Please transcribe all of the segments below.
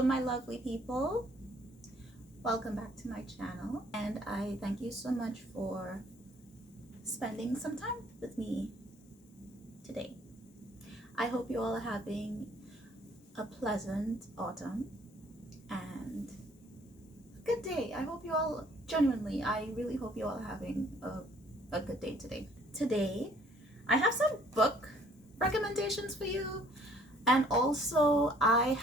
Hello, my lovely people. Welcome back to my channel, and I thank you so much for spending some time with me today. I hope you all are having a pleasant autumn and a good day. I hope you all, genuinely, I really hope you all are having a good day today. Today, I have some book recommendations for you, and also I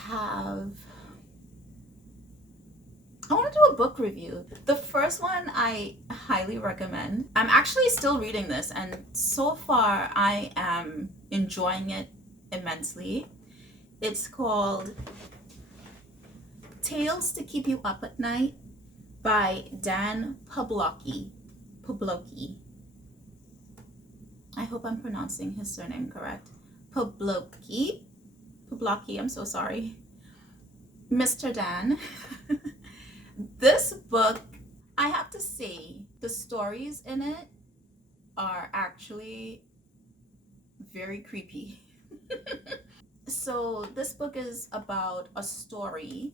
want to do a book review. The first one I highly recommend. I'm actually still reading this, and so far I am enjoying it immensely. It's called Tales to Keep You Up at Night by Dan Pawlowski. I hope I'm pronouncing his surname correct. Pawlowski, I'm so sorry. Mr. Dan. This book, I have to say, the stories in it are actually very creepy. So this book is about a story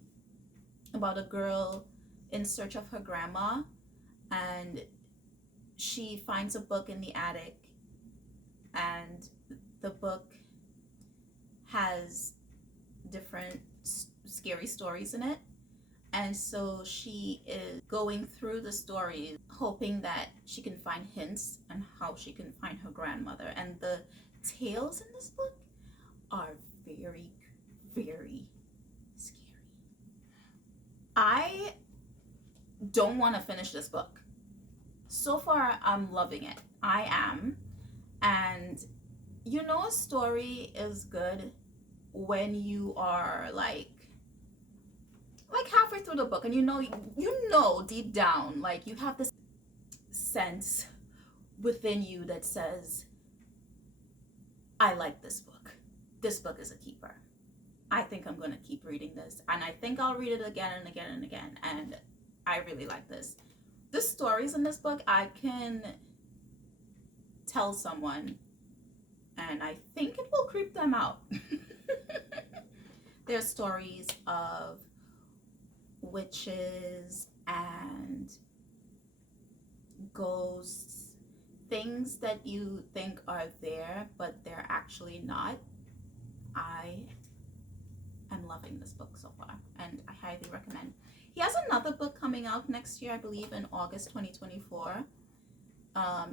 about a girl in search of her grandma, and she finds a book in the attic, and the book has different scary stories in it. And so she is going through the stories, hoping that she can find hints on how she can find her grandmother. And the tales in this book are very, very scary. I don't want to finish this book. So far, I'm loving it. I am. And you know, a story is good when you are like halfway through the book, and you know deep down, like, you have this sense within you that says, I like this book. This book is a keeper. I think I'm going to keep reading this, and I think I'll read it again and again and again, and I really like this. The stories in this book, I can tell someone, and I think it will creep them out. There's stories of witches and ghosts, things that you think are there but they're actually not. I am loving this book so far, and I highly recommend. He has another book coming out next year, I believe in August 2024.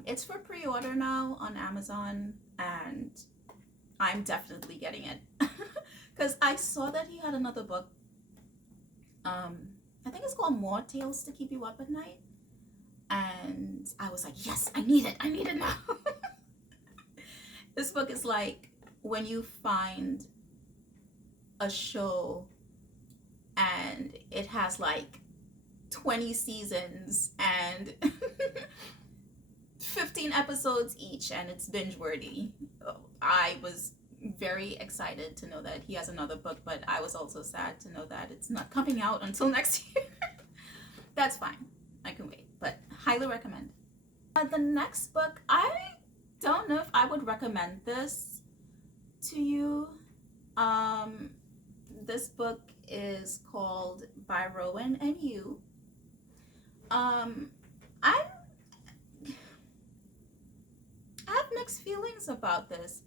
It's for pre-order now on Amazon, and I'm definitely getting it because I saw that he had another book. I think it's called More Tales to Keep You Up at Night, and I was like, yes, I need it now. This book is like when you find a show and it has like 20 seasons and 15 episodes each, and it's binge worthy. I was very excited to know that he has another book, but I was also sad to know that it's not coming out until next year. That's fine, I can wait, but highly recommend. The next book, I don't know if I would recommend this to you. This book is called By Rowan and You. I have mixed feelings about this.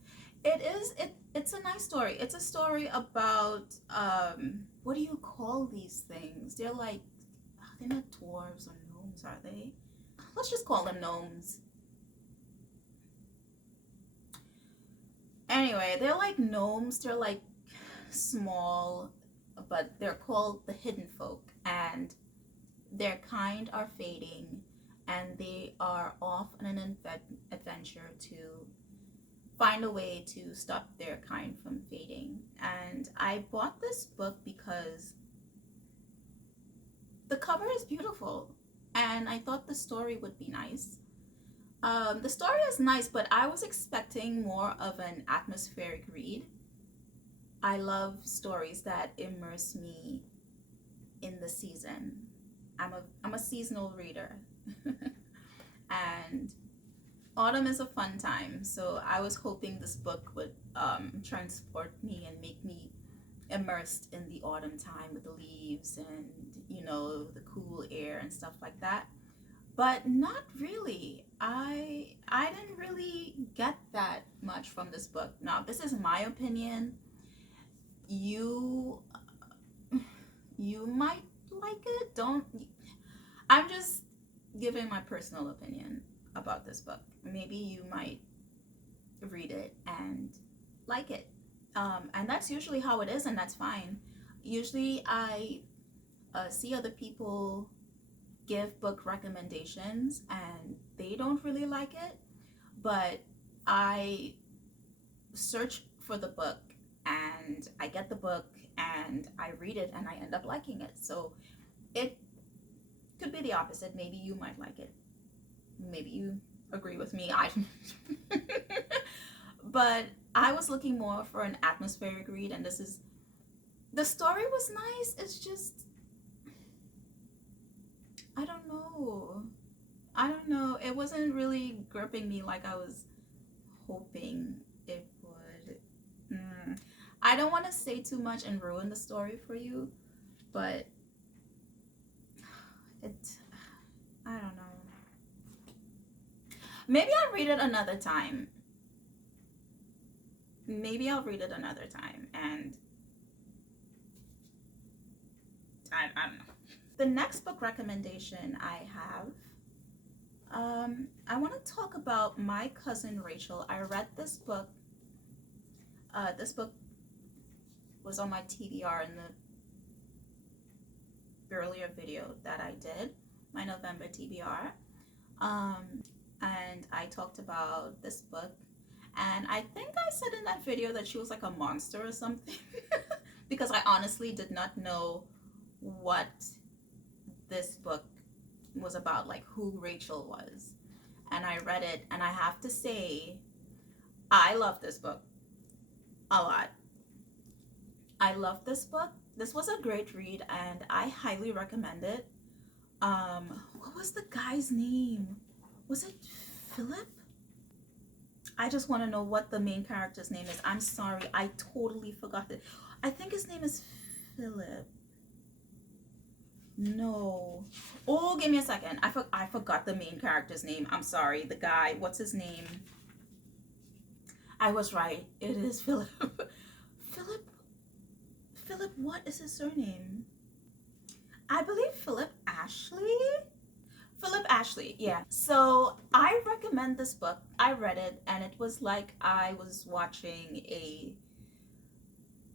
It's a nice story. It's a story about what do you call these things? They're like, they're not dwarves or gnomes, are they? Let's just call them gnomes. Anyway, they're like gnomes. They're like small, but they're called the hidden folk, and their kind are fading, and they are off on an adventure to find a way to stop their kind from fading. And I bought this book because the cover is beautiful, and I thought the story would be nice. The story is nice, but I was expecting more of an atmospheric read. I love stories that immerse me in the season. I'm a seasonal reader. And autumn is a fun time, so I was hoping this book would transport me and make me immersed in the autumn time with the leaves and, the cool air and stuff like that. But not really. I didn't really get that much from this book. Now, this is my opinion. You you might like it. Don't I'm just giving my personal opinion about this book. Maybe you might read it and like it. And that's usually how it is, and that's fine. Usually, I see other people give book recommendations and they don't really like it, but I search for the book and I get the book and I read it and I end up liking it. So it could be the opposite. Maybe you might like it. Maybe you agree with me. But I was looking more for an atmospheric read, and the story was nice. It's just, I don't know. I don't know. It wasn't really gripping me like I was hoping it would. I don't want to say too much and ruin the story for you, but it, I don't know. Maybe I'll read it another time. And I don't know. The next book recommendation I have, I want to talk about My Cousin Rachel. I read this book. This book was on my TBR in the earlier video that I did, my November TBR. And I talked about this book. And I think I said in that video that she was like a monster or something. Because I honestly did not know what this book was about, like who Rachel was. And I read it, and I have to say, I love this book a lot. I love this book. This was a great read, and I highly recommend it. What was the guy's name? Was it Philip? I just want to know what the main character's name is. I'm sorry, I totally forgot it. I think his name is Philip. No. Oh, give me a second. I forgot the main character's name. I'm sorry. The guy, what's his name? I was right. It is Philip. Philip, what is his surname? I believe Philip Ashley? Philip Ashley, yeah. So I recommend this book. I read it and it was like I was watching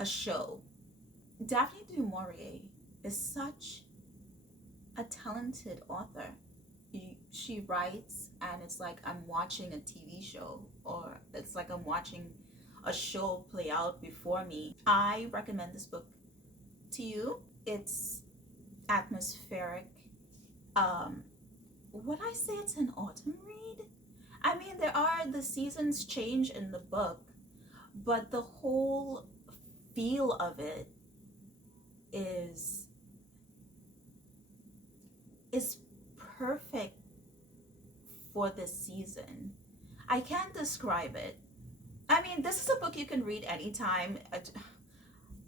a show. Daphne du Maurier is such a talented author. She writes and it's like I'm watching a TV show, or it's like I'm watching a show play out before me. I recommend this book to you. It's atmospheric. Would I say it's an autumn read? I mean, the seasons change in the book, but the whole feel of it is perfect for this season. I can't describe it. I mean, this is a book you can read anytime.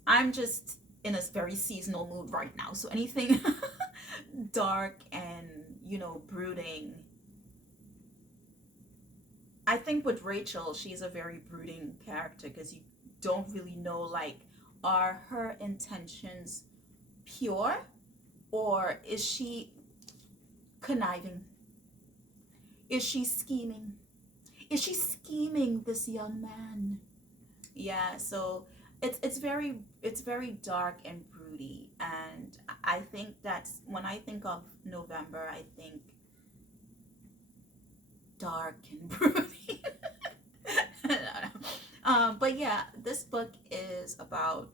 I'm just in a very seasonal mood right now, so anything dark and brooding. I think with Rachel, she's a very brooding character because you don't really know, like, are her intentions pure, or is she conniving? Is she scheming? Is she scheming this young man? Yeah, so it's very dark and broody, and I think that's when I think of November, I think dark and broody. I don't know. But yeah, this book is about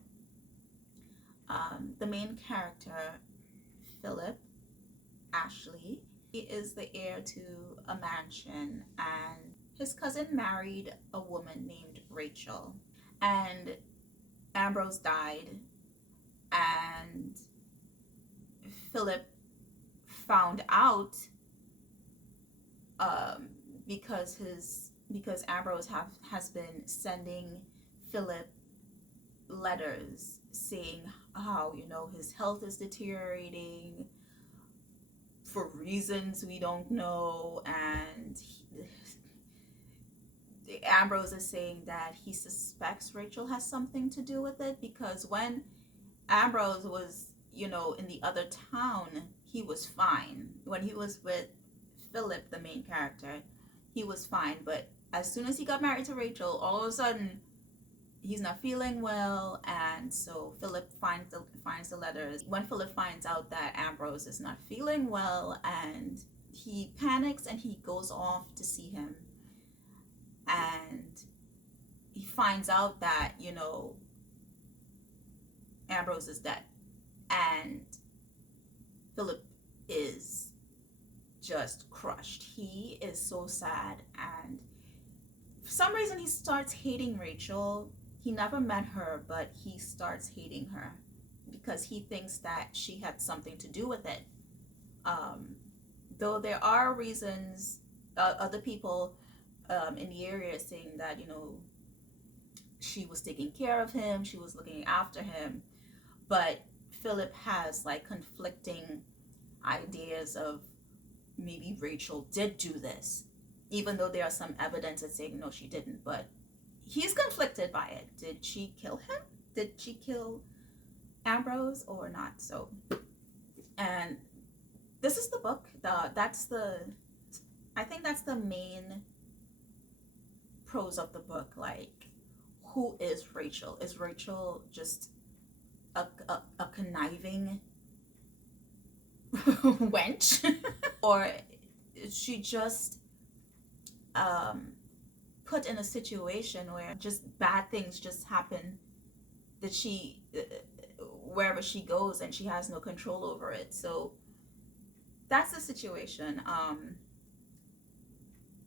the main character, Philip Ashley. He is the heir to a mansion, and his cousin married a woman named Rachel. And Ambrose died, and Philip found out because Ambrose has been sending Philip letters saying how, his health is deteriorating for reasons we don't know, and Ambrose is saying that he suspects Rachel has something to do with it, because when Ambrose was, in the other town, he was fine. When he was with Philip, the main character, he was fine. But as soon as he got married to Rachel, all of a sudden, he's not feeling well, and so Philip finds the letters. When Philip finds out that Ambrose is not feeling well, and he panics and he goes off to see him, and he finds out that Ambrose is dead, and Philip is just crushed. He is so sad, and for some reason he starts hating Rachel. He never met her, but he starts hating her because he thinks that she had something to do with it. Though there are reasons, other people in the area saying that, she was taking care of him, she was looking after him, but Philip has like conflicting ideas of maybe Rachel did do this, even though there are some evidence that saying no, she didn't, but he's conflicted by it. Did she kill him? Did she kill Ambrose or not? So, and this is the book. I think that's the main prose of the book. Like, who is Rachel? Is Rachel just a conniving wench? Or is she just put in a situation where just bad things just happen, that she wherever she goes and she has no control over it? So that's the situation.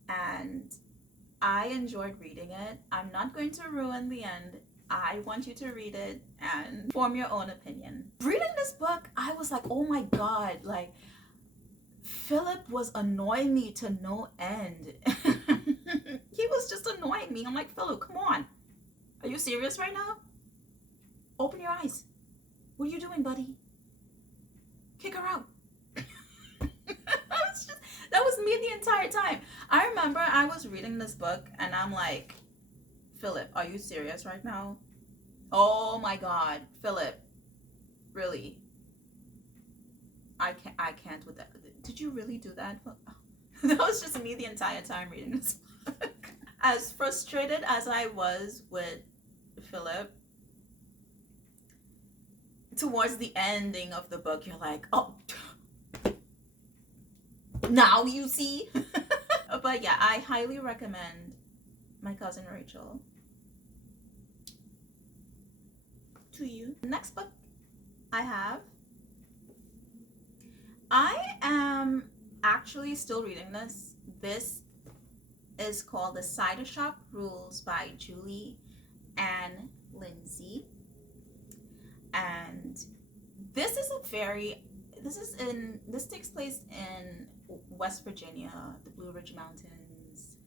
And I enjoyed reading it. I'm not going to ruin the end. I want you to read it and form your own opinion. Reading this book, I was like, oh my god, like Philip was annoying me to no end. He was just annoying me. I'm like, Philip, come on. Are you serious right now? Open your eyes. What are you doing, buddy? Kick her out. That was me the entire time. I remember I was reading this book and I'm like, Philip, are you serious right now? Oh my god, Philip. Really? I can't with that. Did you really do that? That was just me the entire time reading this book. As frustrated as I was with Philip, towards the ending of the book, you're like, oh, now you see. But yeah, I highly recommend My Cousin Rachel to you. Next book I am actually still reading this. This is called The Cider Shop Rules by Julie Ann Lindsay. And this takes place in West Virginia, the Blue Ridge Mountains.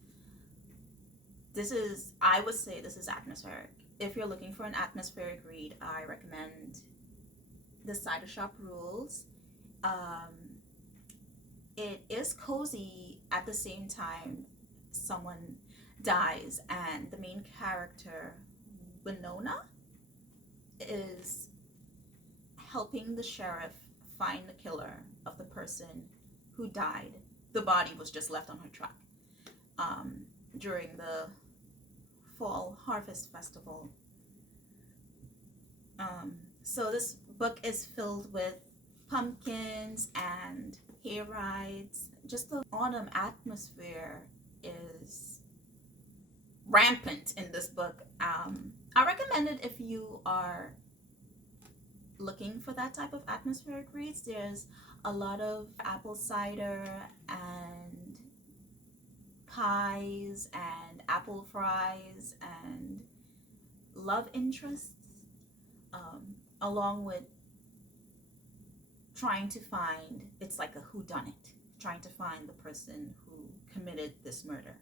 I would say this is atmospheric. If you're looking for an atmospheric read, I recommend The Cider Shop Rules. It is cozy at the same time. Someone dies, and the main character, Winona, is helping the sheriff find the killer of the person who died. The body was just left on her truck during the fall harvest festival. So this book is filled with pumpkins and hay rides. Just the autumn atmosphere is rampant in this book. I recommend it if you are looking for that type of atmospheric reads. There's a lot of apple cider and pies and apple fries and love interests, along with trying to find, it's like a whodunit, trying to find the person who committed this murder.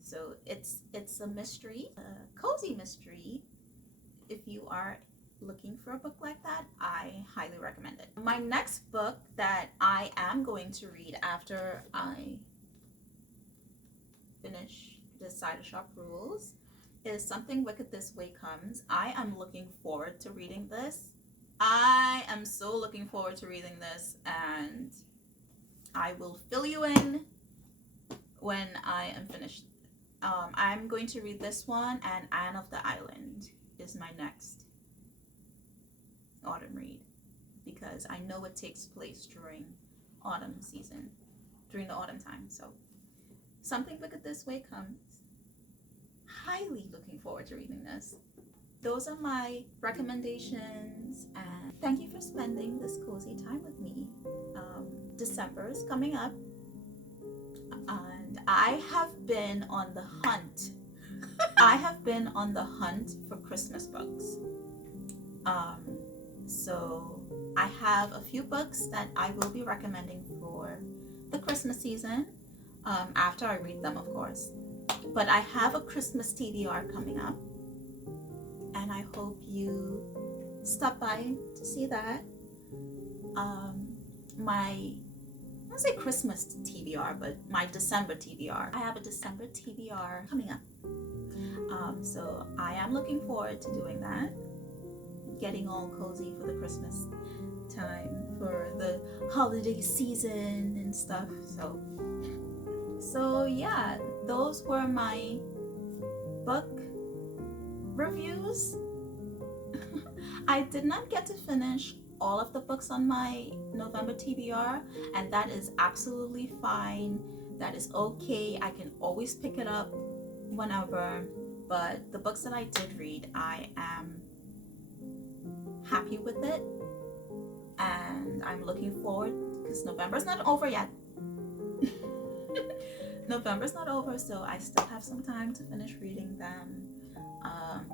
So it's a mystery, a cozy mystery. If you are looking for a book like that, I highly recommend it. My next book that I am going to read after I finish the Cider Shop Rules is Something Wicked This Way Comes. I am looking forward to reading this. I am so looking forward to reading this, and I will fill you in when I am finished. I'm going to read this one, and Anne of the Island is my next autumn read, because I know it takes place during autumn season, during the autumn time. So Something Wicked This Way Comes. Highly looking forward to reading this. Those are my recommendations, and thank you for spending this cozy time with me. December is coming up, and I have been on the hunt. I have been on the hunt for Christmas books. So I have a few books that I will be recommending for the Christmas season, after I read them, of course. But I have a Christmas TBR coming up, and I hope you stop by to see that. I don't say Christmas TBR, but my December TBR. I have a December TBR coming up. So I am looking forward to doing that. Getting all cozy for the Christmas time, for the holiday season and stuff. So yeah, those were my book reviews. I did not get to finish all of the books on my November TBR, and that is absolutely fine. That is okay. I can always pick it up whenever. But the books that I did read, I am happy with it, and I'm looking forward, because November's not over yet. November's not over, so I still have some time to finish reading them.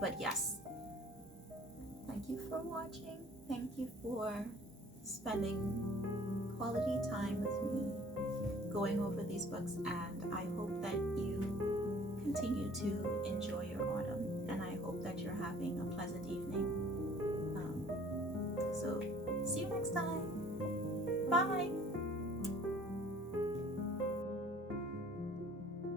But yes, thank you for watching. Thank you for spending quality time with me going over these books, and I hope that you continue to enjoy your autumn, and I hope that you're having a pleasant evening. So see you next time. Bye.